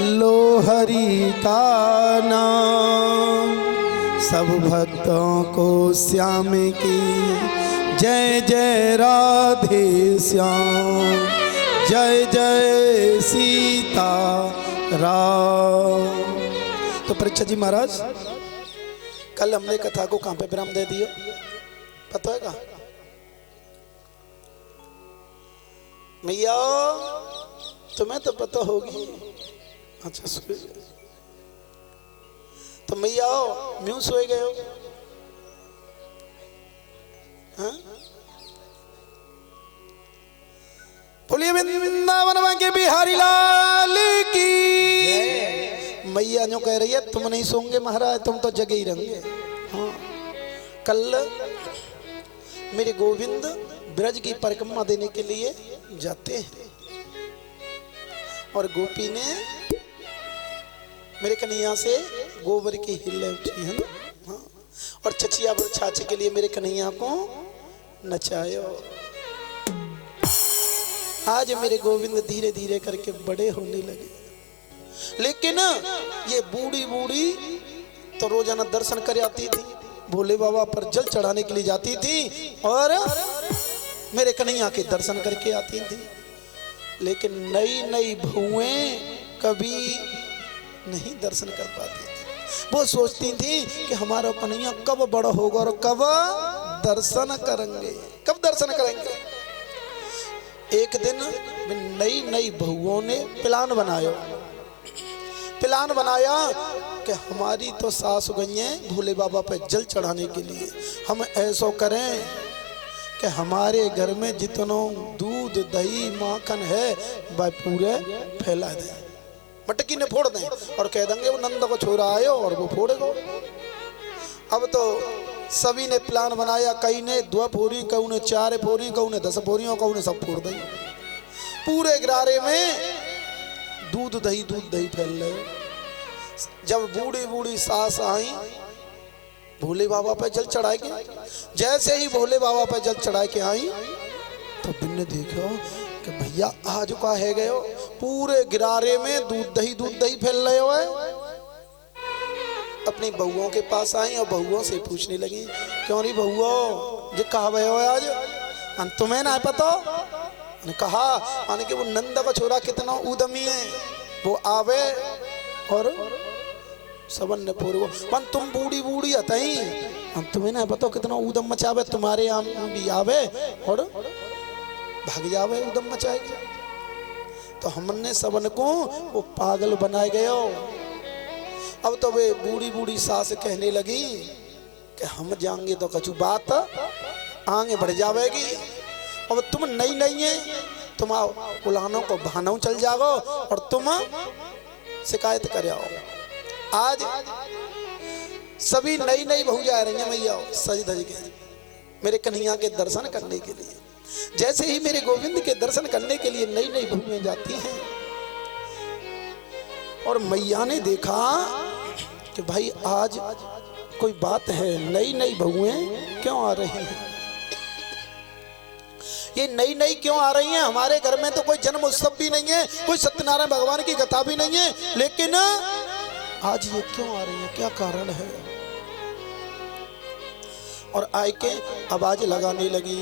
लो हरि का नाम, सब भक्तों को श्याम की जय जय राधे श्याम, जय जय सीता राम। तो परीक्षा जी महाराज, कल हमने कथा को कहां पे विराम दे दिया पता है? कहा मैया, तुम्हें तो पता होगी। अच्छा सोए तो मैया म्यूं सोए गए हो? हाँ? बोलिए वृंदावन के बिहारी लाल की। मैया जो कह रही है तुम नहीं सोंगे महाराज, तुम तो जगे ही रहेंगे। हाँ, कल मेरे गोविंद ब्रज की परिक्रमा देने के लिए जाते हैं और गोपी ने मेरे कन्हैया से गोबर की हिल उठी है ना। हाँ, और चचिया छाछ के लिए मेरे कन्हैया को नचायो। आज मेरे गोविंद धीरे धीरे करके बड़े होने लगे, लेकिन ये बूढ़ी बूढ़ी तो रोजाना दर्शन कर आती थी, भोले बाबा पर जल चढ़ाने के लिए जाती थी और मेरे कन्हैया के दर्शन करके आती थी। लेकिन नई नई बहुएं कभी नहीं दर्शन कर पाती थी। वो सोचती थी कि हमारा कन्हैया कब बड़ा होगा और कब दर्शन करेंगे, कब दर्शन करेंगे। एक दिन नई नई बहुओं ने प्लान बनाया कि हमारी तो सास गई है भोले बाबा पे जल चढ़ाने के लिए, हम ऐसा करें कि हमारे घर में जितना दूध दही माखन है वह पूरे फैला दें, मटकी ने फोड़ दें और कह देंगे वो नंद को छोरा आयो और वो फोड़ेगा। अब तो सभी ने प्लान बनाया, कई ने 2 फोरी, कई ने 4 फोरी, कई ने 10 फोरियों, कई ने सब फोड़ दें। पूरे गरारे में दूध दही फैल रहे। जब बूढ़ी बूढ़ी सास आई भोले बाबा पे जल चढ़ाए के, जैसे ही भोले बाबा पे जल चढ़ाए के आई तो बिन्ने देखो कि भैया आज का है गए हो, पूरे गिरारे में दूध दही फैल रहे हो है। अपनी बहुओं के पास आई और बहुओं से पूछने लगी, क्यों नहीं बहुओं जो कहा भय हो आज, तुम्हें ना पता? ने कहा माने कि वो नंद का छोरा कितना उदमी है, वो आवे और सबन ने पूर्व पर तुम बूढ़ी बूढ़ी हतई, हम तुम्हें ना पता कितना उदम मचावे, तुम्हारे यहाँ भी आवे और भाग जावे उदम मचाएगी। तो हमने सबन को वो पागल बनाए गए। अब तो वे बूढ़ी बूढ़ी सास कहने लगी कि हम जाएंगे तो कछु बात आगे बढ़ जावेगी। अब तुम नई है, तुम पुलानों को बहानों चल जाओ और तुम शिकायत कर आओ। आज सभी नई नई बहू जा रही हैं मैया सज धज के मेरे कन्हैया के दर्शन करने के लिए। जैसे ही मेरे गोविंद के दर्शन करने के लिए नई नई बहुएं जाती हैं और मैया ने देखा कि भाई आज कोई बात है, नई नई बहुएं क्यों आ रही हैं, ये नई नई क्यों आ रही हैं? हमारे घर में तो कोई जन्म उत्सव भी नहीं है, कोई सत्यनारायण भगवान की कथा भी नहीं है, लेकिन आज ये क्यों आ रही है, क्या कारण है? और आए के आवाज लगाने लगी,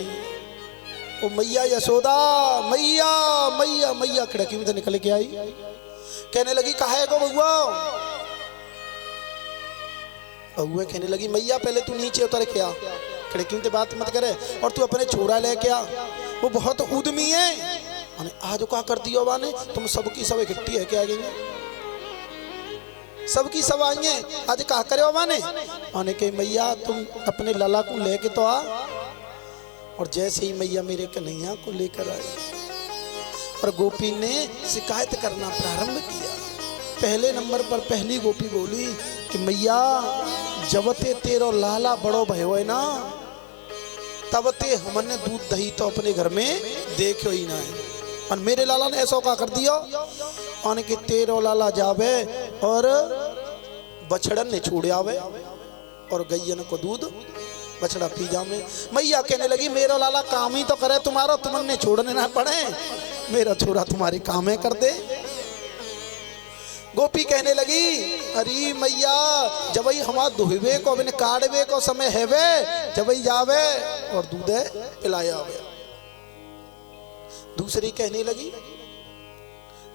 ओ मैया यशोदा, मैया मैया मैया। खिड़की में से निकल के आई, कहने लगी कहा गो बउआ। बउआ कहने लगी मैया पहले तू नीचे उतर के आ, खिड़की में बात मत करे, और तू अपने छोरा लेके आ, वो बहुत उद्यमी है। आज क्या कर दिया वाने, तुम सबकी सब इकट्ठी है क्या गई, सबकी सब आई है, आज कहा करे वाने आने के मैया तुम अपने लाला को लेके तो आ। और जैसे ही मैया मेरे कन्हैया को लेकर आई और गोपी ने शिकायत करना प्रारंभ किया। पहले नंबर पर पहली गोपी बोली कि मैया जबते तेरो लाला बड़ो भयो है ना, तब ते हमने दूध दही तो अपने घर में देखो ही ना है, और मेरे लाला ने ऐसा क्या कर दिया आने के तेरो लाला जावे और बछड़न ने छोड़ आवे और गैयन को दूध बछड़ा पी जावे। मैया कहने लगी मेरा लाला काम ही तो करे तुम्हारा, तुमने छोड़ने ना पड़े, मेरा छोरा तुम्हारे काम है कर दे। गोपी कहने लगी अरे मैया जब ही हमारा दुहबे को बिन काढ़वे को समय हैवे जब ही जावे और दूधे पिलाया आवे। दूसरी कहने लगी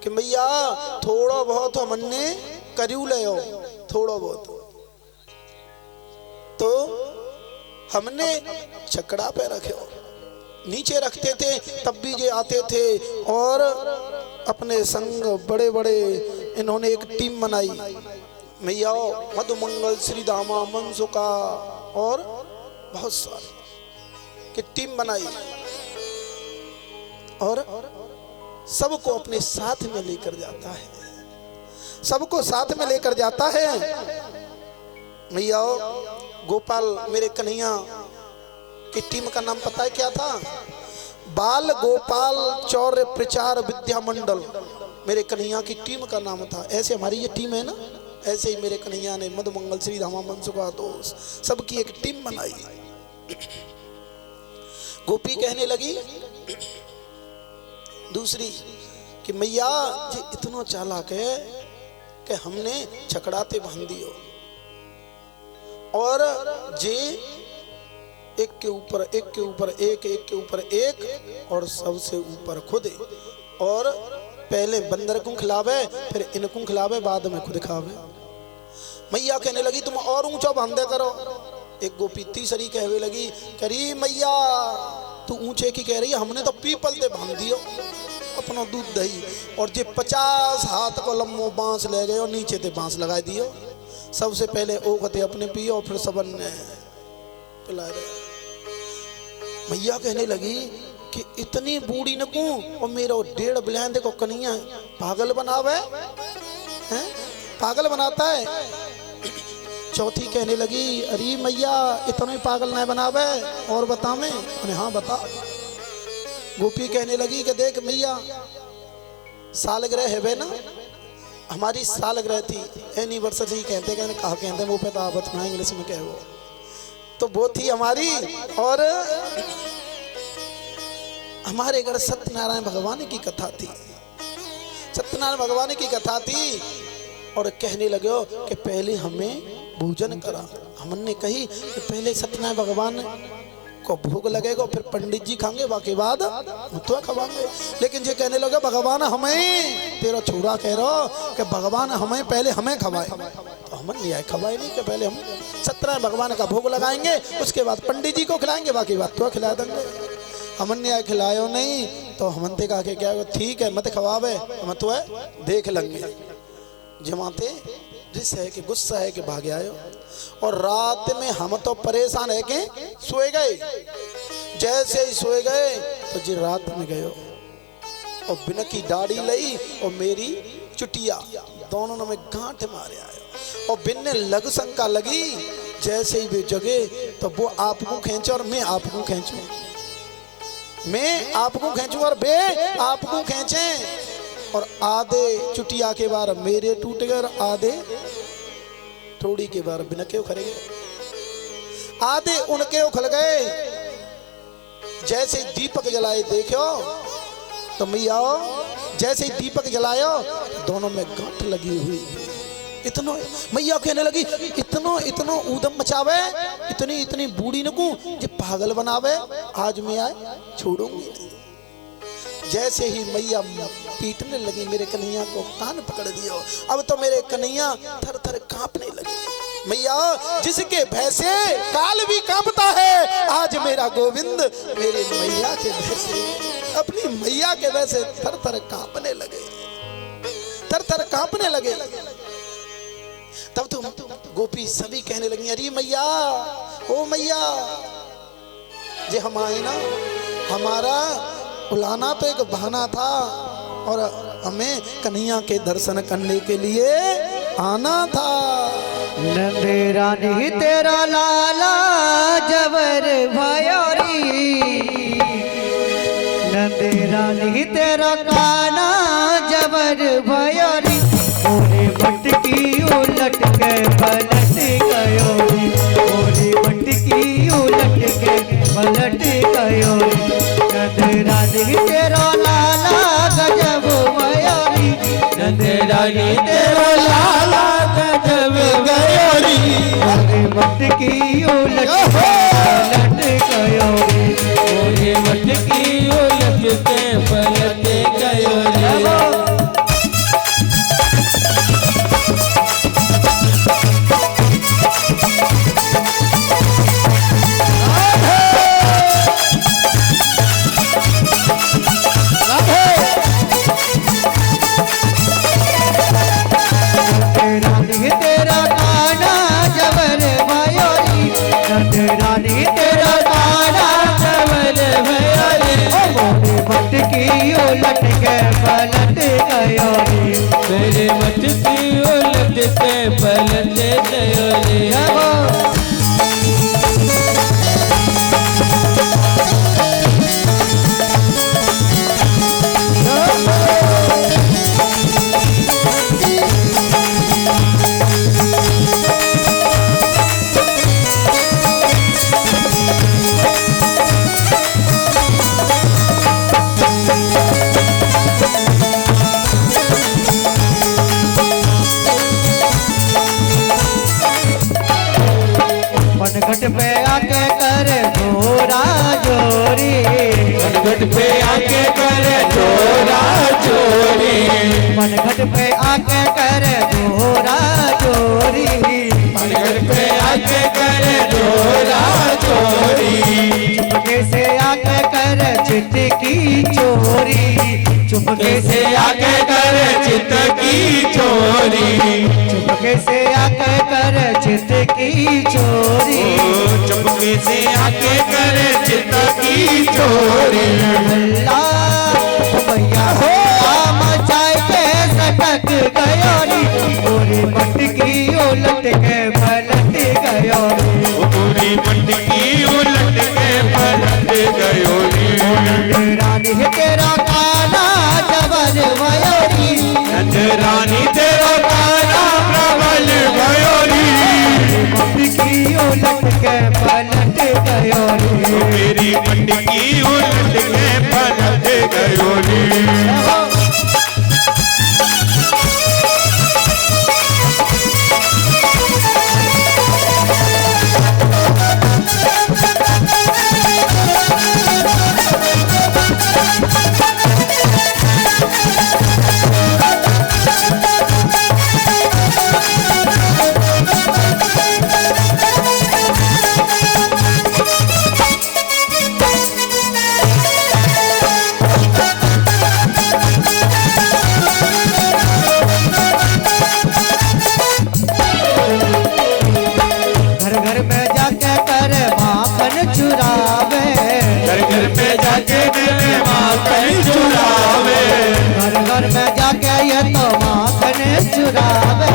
कि मैया थोड़ा बहुत हमने करियो ले हो, थोड़ा बहुत तो हमने छकड़ा पे रखे हो, नीचे रखते थे तब भी ये आते थे और अपने संग बड़े बड़े इन्होंने एक टीम बनाई। मैया मधुमंगल श्री दामा मनसुका और बहुत सारी की टीम बनाई और सबको अपने साथ में लेकर जाता है, सबको साथ में लेकर जाता है। मैया गोपाल मेरे कन्हैया की टीम का नाम पता है क्या था? बाल गोपाल चौर्य प्रचार विद्या मंडल मेरे कन्हैया की टीम का नाम था। ऐसे हमारी ये टीम है ना, ऐसे ही मेरे कन्हैया ने मधुमंगल श्री धामा मनसुखा तो सबकी एक टीम बनाई। गोपी कहने लगी दूसरी कि मैया ये इतना चालाक है कि हमने छकड़ाते बांध दियो और जे एक के ऊपर एक के ऊपर एक, एक के ऊपर एक और सबसे ऊपर खुद, और पहले बंदर को खिलावे फिर इनको खिलावे बाद में खुद खावे। मैया कहने लगी तुम और ऊंचा बांधे करो। एक गोपी तीसरी कहवे लगी करी मैया तू ऊंचे की कह रही है, हमने तो पीपल ते बांध दियो अपना दूध दही और जे 50 हाथ को लम्बो बांस ले गए और नीचे ते बांस लगा दियो। सबसे पहले ओखते अपने पियो फिर सबन ने पिला रहे। मैया कहने लगी कि इतनी बूढ़ी न को और मेरा 1.5 बिलियन देखो कन्हैया पागल बनावे हैं, पागल बनाता है। चौथी कहने लगी अरे मैया इतने पागल न बनावे और बता में। हाँ बता। गोपी कहने लगी कि देख मैया सालगिरह है वे ना, हमारी सालगिरह थी एनिवर्सरी कहते कहा कहते वो पे तो आवत में इंग्लिश में कह वो तो वो थी हमारी। और हमारे घर सत्यनारायण भगवान की कथा थी, सत्यनारायण भगवान की कथा थी और कहने लगे कि पहले हमें भोजन करा। हमने कही कि पहले सत्यनारायण भगवान को भोग लगेगा फिर पंडित जी खाएंगे बाकी बाद तो खवाएंगे। लेकिन ये कहने लगे भगवान हमें, तेरा छोरा कह रहा कि भगवान हमें पहले हमें खवाए, तो हम नहीं आए खवाए नहीं कि पहले हम सत्यनारायण भगवान का भोग लगाएंगे उसके बाद पंडित जी को खिलाएंगे बाकी बात तो खिला देंगे। हमन ने आए खिलायो नहीं तो हमन ते कहा के क्या ठीक है मत खवावे हम तो देख लेंगे। जमाते जिस है कि गुस्सा है कि भाग आयो और रात में हम तो परेशान है कि सोए गए। जैसे ही सोए गए तो जी रात में गयो और बिना की दाढ़ी लई और मेरी चुटिया दोनों ने में गांठ मारे आयो और बिन ने लग शंका लगी। जैसे ही वे जगे तो वो आपको खींचे और मैं आपको खींचूं, मैं आपको खींचूं और वे आपको खींचे और आधे चुटिया के बार मेरे टूट गए और आधे थोड़ी के बार बिना क्यों खड़े आधे उनके उखल गए। जैसे दीपक जलाए देखो तो मैया जैसे दीपक जलायो दोनों में गांठ लगी हुई। इतनो मैया कहने लगी इतनो इतनो ऊधम मचावे इतनी इतनी बूढ़ी नकू जो पागल बनावे आज मैं आए छोड़ूंगी। जैसे ही मैया पीटने लगी मेरे कन्हैया को कान पकड़ दियो। अब तो मेरे कन्हैया थर थर कांपने लगे। मैया जिसके भय से काल भी कांपता है आज मेरा गोविंद मेरी मैया के भय से अपनी मैया के भय से थर थर कांपने लगे, थर थर कांपने लगे। तब तो गोपी सभी कहने लगी अरे मैया ओ मैया जे हम आए ना हमारा बुलाना तो एक बहाना था और हमें कन्हैया के दर्शन करने के लिए आना था। नंद रानी तेरा लाला जबर भयोरी, नंद रानी तेरा काना जबर भयोरी। ओरे मटकी उलट के पलट गयो, ओरे मटकी उलट के पलट गयो। नंद रानी तेरा लाला गजब भयोरी, नंद रानी तेरा मटकी उलट पलट गयो रे मोरे मटकी उलट के पलट गयो रे रानी तेरा काना जबर भयो री रानी तेरा काना जबर भयो रे मोरे मटकी उलट के पलट गयो रे मेरे मटकी उलट के पलट गयो रे मनघट पे आके करे जोरा जोरी मनघट पे आके करे जोरा जोरी मनघट पे आके करे जोरा जोरी मनघट पे आके करे जोरा जोरी चुपके से आके करे चित की चोरी चुपके से आके करे चित की चोरी चुपके से आके करे चित की चोरी चुपके से आके करे चित की चोरी अल्लाह भैया मचाए के सटक गयो री पूरी मटकी उलट के पलट गयो री पूरी मटकी उलट के पलट गयो रे रानी तेरा काला जबर भयो री रानी तेरा काना प्रबल भयो री मटकी उलट के पलट गयो री मेरी मटकी उलट के पलट गयो रे घर घर में जाके करे माखन चुरावे घर घर पे जाके मेरे माखन चुरावे घर घर में जाके ये तो माखन चुरावे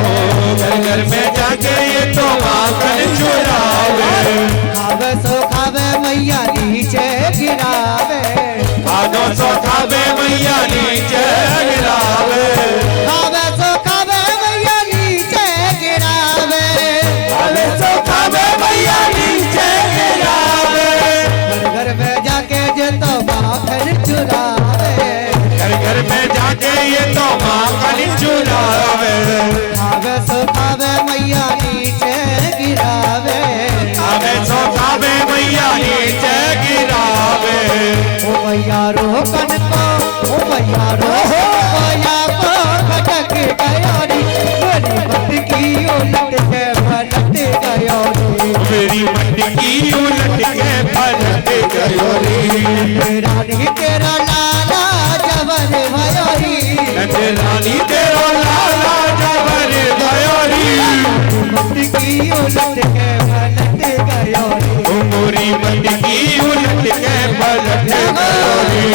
घर घर में जाके ये तो माखन चुरावे खावे सो खावे मैया नीचे गिरावे खादो सो खावे मैया नीचे गिरावे खावे सो खावे मैया नीचे गिरावे खावे सो खावे मैया नीचे गिरावे घर घर में जाके जे तो माखन चुरावे घर घर में जाके ये तो माखन चुरावे खावे सो खावे मैया नीचे गिरावे खावे सो खावे मैया नीचे गिरावे ओ मैया रोकन को ओ मैया रो माया को खटक गयो री मेरी मटकी उलट के पलट गयो री मेरी मटकी उलट के पलट गयो रे रानी तेरा लाला जबर भयो री रानी तेरा लाला जबर गयो रे मटकी उलट के पलट गयो री मोरी मटकी उलट के पलट गयो रे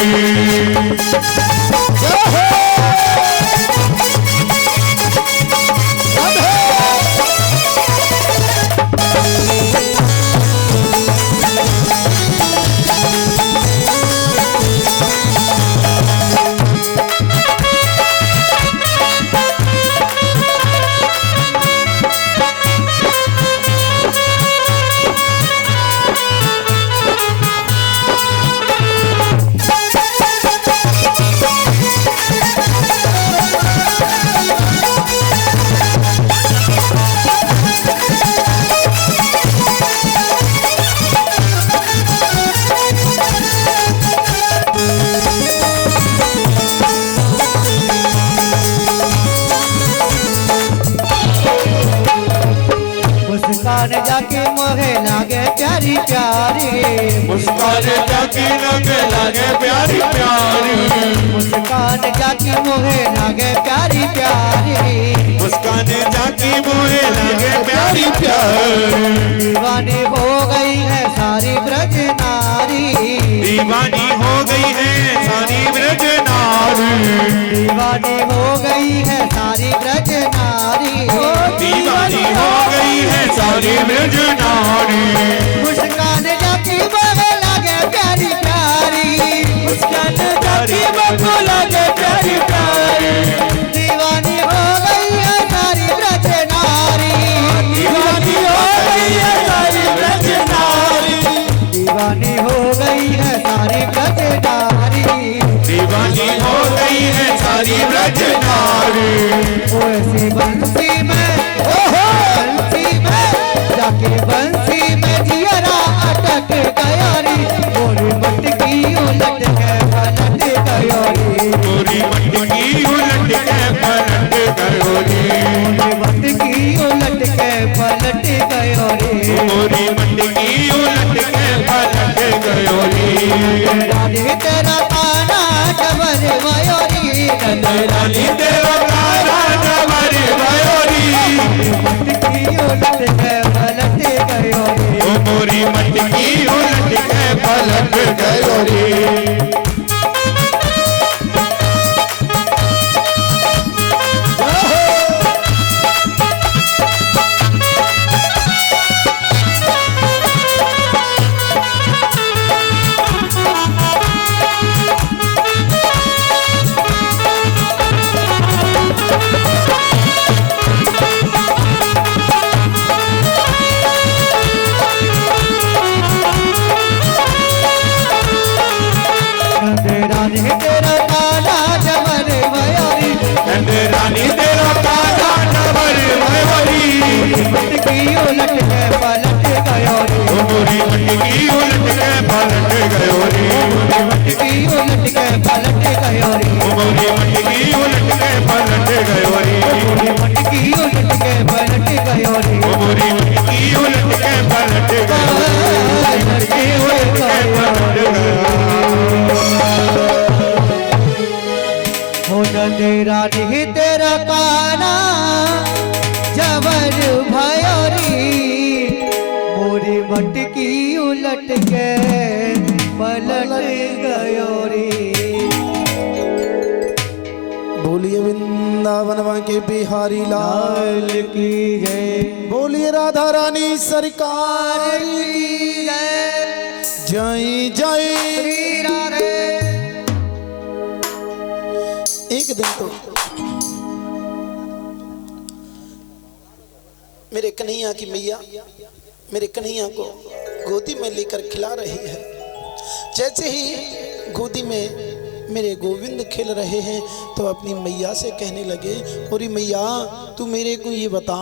जाके मोहे लागे प्यारी प्यारी, मुस्कान जाकी लगे लागे प्यारी प्यारी, मुस्कान जाके मोहे लागे प्यारी प्यारी, मुस्कान जाकी मोहे लागे प्यारी प्यारी। दीवानी हो गई है सारी ब्रज नारी, दीवानी हो गई है सारी ब्रज नारी, दीवानी हो गई है सारी ब्रज नारी, दीवानी हो गई है सारी ब्रज नारी। मुस्कान जाके मोहे लागे प्यारी प्यारी, मुस्कान जाकी मोहे लागे प्यारी प्यारी, दीवानी हो गई है सारी ब्रज नारी, दीवानी हो गई है सारी ब्रज नारी, दीवानी हो गई है सारी ब्रज नारी, दीवानी हो गई है सारी ब्रज नारी। ओ ऐसी बंसी में, ओहो बंसी में जाके बंसी में जियरा अटक गया रे, मोरी मटकी उलट के पलट गया रे, गोरी मटकी उलट के पलट गयो रे, मोरी मटकी उलट के पलट गया रे, गोरी मटकी उलट के पलट गयो रे। रानी तेरा काना डबर मयूरी, रानी तेरा काला डबर मयूरी, मटकी उलट के पलट गया रे, ओ मोरी मटकी उलट के पलट गयो रे। रानी तेरा काना डबर मयूरी, रानी तेरा काला डबर मयूरी, मटकी उलट के पलट गया रे, ओ मोरी मटकी उलट के पलट गयो रे, मटकी उलट के पलट गया रे, ओ मोरी मटकी उलट के पलट गयो रे, मटकी उलट के पलट गया रे, ओ मोरी मटकी उलट के पलट गयो रे, मटकी उलट के पलट गयो। हो नंदे रानी तेरा काना जबर भयोरी, मोरी मटकी उलट के पलट गयो रे। बोलिए वृंदावन के बिहारी लाल लाल की जय, बोलिए राधा रानी सरकार की जय जय। एक दिन तो मेरे कन्हैया की मैया मेरे कन्हैया को गोदी में लेकर खिला रही है। जैसे ही गोदी में मेरे गोविंद खेल रहे हैं तो अपनी मैया से कहने लगे, ओरी मैया तू मेरे को ये बता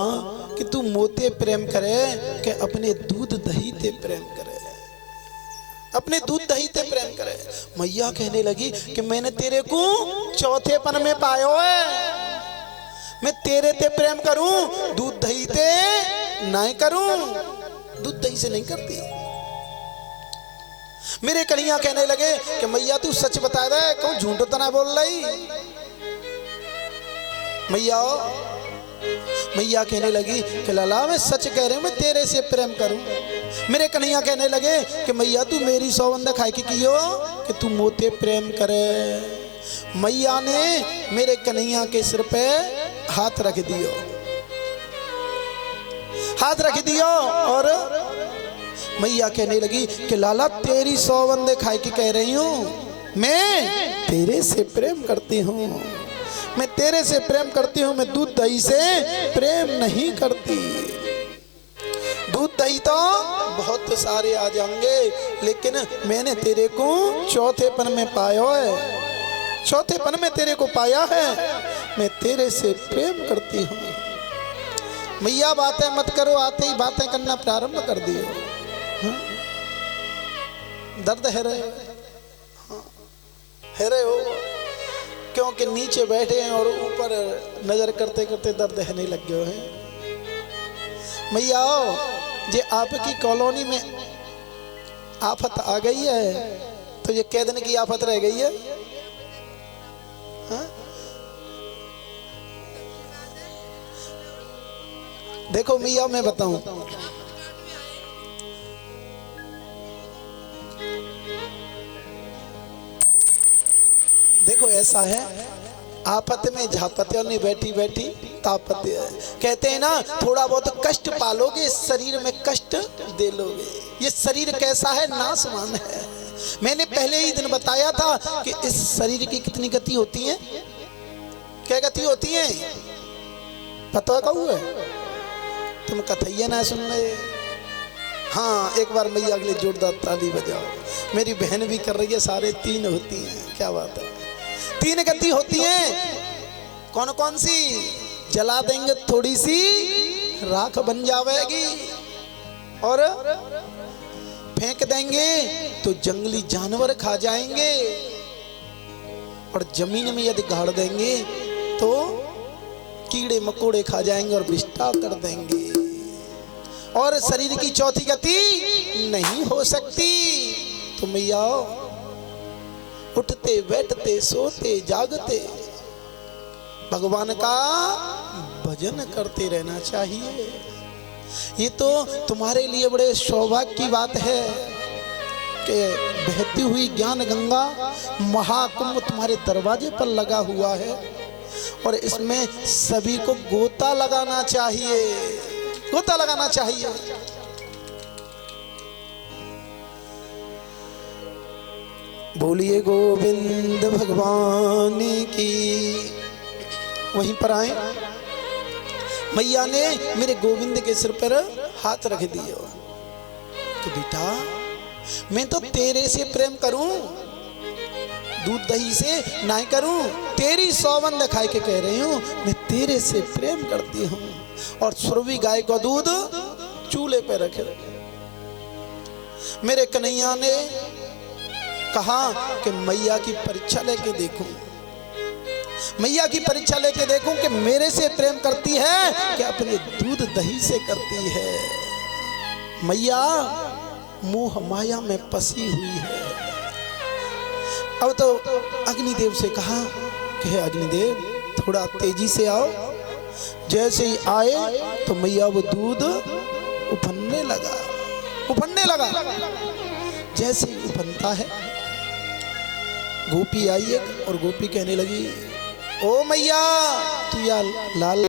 कि तू मोते प्रेम करे कि अपने दूध दही ते प्रेम करे, अपने दूध दही ते प्रेम करे। मैया कहने लगी कि मैंने तेरे को चौथेपन में पायो है, मैं तेरे ते प्रेम करूं, दूध दही ते नहीं करूं, दूध दही से नहीं करती। मेरे कन्हैया कहने लगे कि मैया तू सच बता दे, कौन झूठ तो ना बोल रही। मैया कहने लगी कि लाला मैं सच कह रही हूं, मैं तेरे से प्रेम करूं। मेरे कन्हैया कहने लगे कि मैया तू मेरी सौगंध खाए की कियो कि तू मोते प्रेम करे। मैया ने मेरे कन्हैया के सिर पे हाथ रख दियो, हाथ रख दियो और मैया कहने लगी कि लाला तेरी सौगंध खाए की कह रही हूं, मैं तेरे से प्रेम करती हूं, मैं तेरे से प्रेम करती हूं, मैं दूध दही से प्रेम नहीं करती। दूध दही तो बहुत सारे आ जाएंगे, लेकिन मैंने तेरे को चौथेपन में पाया है, चौथेपन में तेरे को पाया है, मैं तेरे से प्रेम करती हूं। मैया बातें मत करो, आते ही बातें करना प्रारंभ कर दियो। हाँ? दर्द है रहे, हाँ, है रहे हो, क्योंकि नीचे बैठे हैं और ऊपर नजर करते करते दर्द है नहीं लग गए हैं। मैया जे आपकी कॉलोनी में आफत आ गई है तो ये कह देने की आफत रह गई है। हाँ? देखो मियाँ मैं बताऊं, देखो ऐसा है, आपत में झापत्य नहीं बैठी बैठी तापत्य है। कहते हैं ना थोड़ा बहुत कष्ट पालोगे शरीर में कष्ट दे लोगे। ये शरीर कैसा है, नासवान है। मैंने पहले ही दिन बताया था कि इस शरीर की कितनी गति होती है, क्या गति होती है पता कहूँ है? तुम कथैया ना सुन रहे। हाँ एक बार मैया अगले जोरदार ताली बजाओ। मेरी बहन भी कर रही है, सारे 3 होती हैं। क्या बात है, 3 गति होती हैं। कौन कौन सी? जला देंगे थोड़ी सी राख बन जाएगी, और फेंक देंगे तो जंगली जानवर खा जाएंगे, और जमीन में यदि गाड़ देंगे तो कीड़े मकोड़े खा जाएंगे और विष्टा कर देंगे। और शरीर की चौथी गति नहीं हो सकती। तो मैया उठते बैठते सोते जागते भगवान का भजन करते रहना चाहिए। ये तो तुम्हारे लिए बड़े सौभाग्य की बात है कि बहती हुई ज्ञान गंगा महाकुंभ तुम्हारे दरवाजे पर लगा हुआ है, और इसमें सभी को गोता लगाना चाहिए, गोता लगाना चाहिए। बोलिए गोविंद भगवान की। वहीं पर आए, मैया ने मेरे गोविंद के सिर पर हाथ रख दिया कि बेटा मैं तो तेरे से प्रेम करूं, दूध दही से नहीं करूं, तेरी सौगंध खाए के कह रही हूं, मैं तेरे से प्रेम करती हूं। और सुरभि गाय को दूध चूल्हे पे रखे। मेरे कन्हैया ने कहा कि मैया की परीक्षा लेके देखूं, मैया की परीक्षा लेके देखूं कि मेरे से प्रेम करती है कि अपने दूध दही से करती है। मैया मोह माया में फंसी हुई है। अब तो अग्निदेव से कहा कि हे अग्निदेव थोड़ा तेजी से आओ। जैसे ही आए तो मैया वो दूध उफनने लगा, उफनने लगा। जैसे ही उफनता है, गोपी आई एक, और गोपी कहने लगी ओ मैया तू या लाल